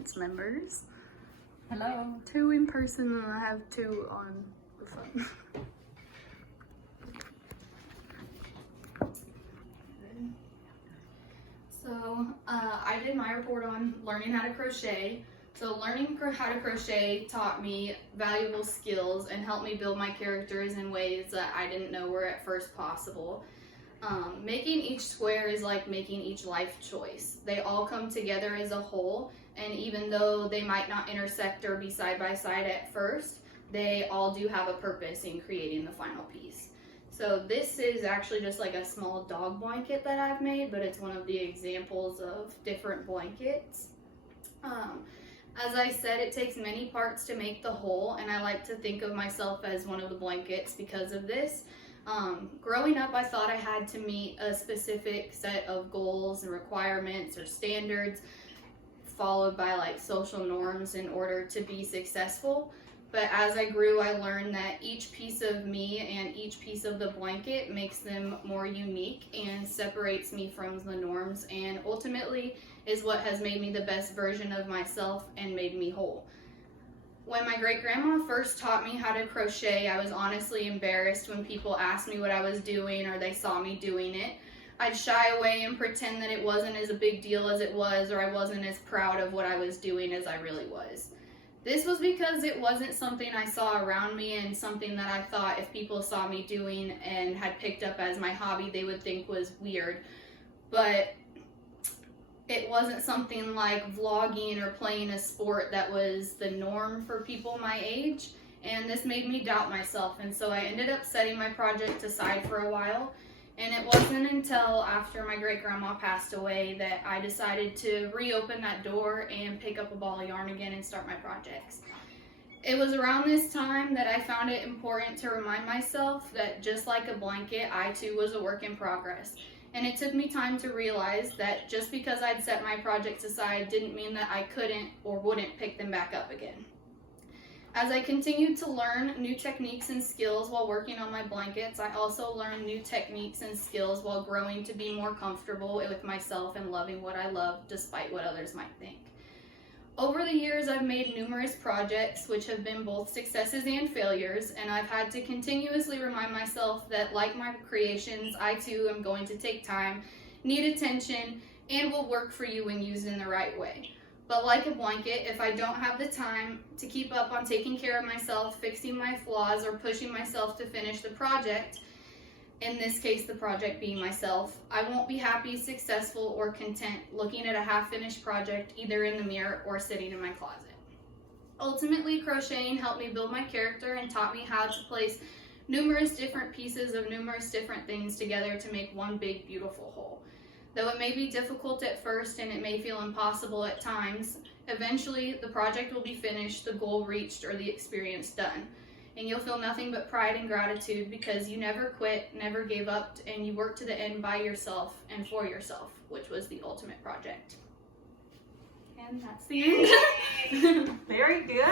parents members. Hello. 2 in person and I have 2 on the phone. So I did my report on learning how to crochet. So learning how to crochet taught me valuable skills and helped me build my characters in ways that I didn't know were at first possible. Making each square is like making each life choice. They all come together as a whole, and even though they might not intersect or be side by side at first, they all do have a purpose in creating the final piece. So this is actually just like a small dog blanket that I've made, but it's one of the examples of different blankets. As I said, it takes many parts to make the whole, and I like to think of myself as one of the blankets because of this. Growing up, I thought I had to meet a specific set of goals and requirements or standards followed by like social norms in order to be successful. But as I grew, I learned that each piece of me and each piece of the blanket makes them more unique and separates me from the norms, and ultimately is what has made me the best version of myself and made me whole. When my great-grandma first taught me how to crochet, I was honestly embarrassed when people asked me what I was doing or they saw me doing it. I'd shy away and pretend that it wasn't as a big deal as it was, or I wasn't as proud of what I was doing as I really was. This was because it wasn't something I saw around me and something that I thought if people saw me doing and had picked up as my hobby, they would think was weird. But it wasn't something like vlogging or playing a sport that was the norm for people my age, and this made me doubt myself, and so I ended up setting my project aside for a while. And it wasn't until after my great-grandma passed away that I decided to reopen that door and pick up a ball of yarn again and start my projects. It was around this time that I found it important to remind myself that just like a blanket, I too was a work in progress. And it took me time to realize that just because I'd set my projects aside didn't mean that I couldn't or wouldn't pick them back up again. As I continued to learn new techniques and skills while working on my blankets, I also learned new techniques and skills while growing to be more comfortable with myself and loving what I love despite what others might think. Over the years, I've made numerous projects which have been both successes and failures, and I've had to continuously remind myself that like my creations, I too am going to take time, need attention, and will work for you when used in the right way. But like a blanket, if I don't have the time to keep up on taking care of myself, fixing my flaws, or pushing myself to finish the project, in this case the project being myself, I won't be happy, successful, or content looking at a half-finished project either in the mirror or sitting in my closet. Ultimately, crocheting helped me build my character and taught me how to place numerous different pieces of numerous different things together to make one big, beautiful whole. Though it may be difficult at first and it may feel impossible at times, eventually the project will be finished, the goal reached, or the experience done. And you'll feel nothing but pride and gratitude because you never quit, never gave up, and you worked to the end by yourself and for yourself, which was the ultimate project. And that's the end. Very good.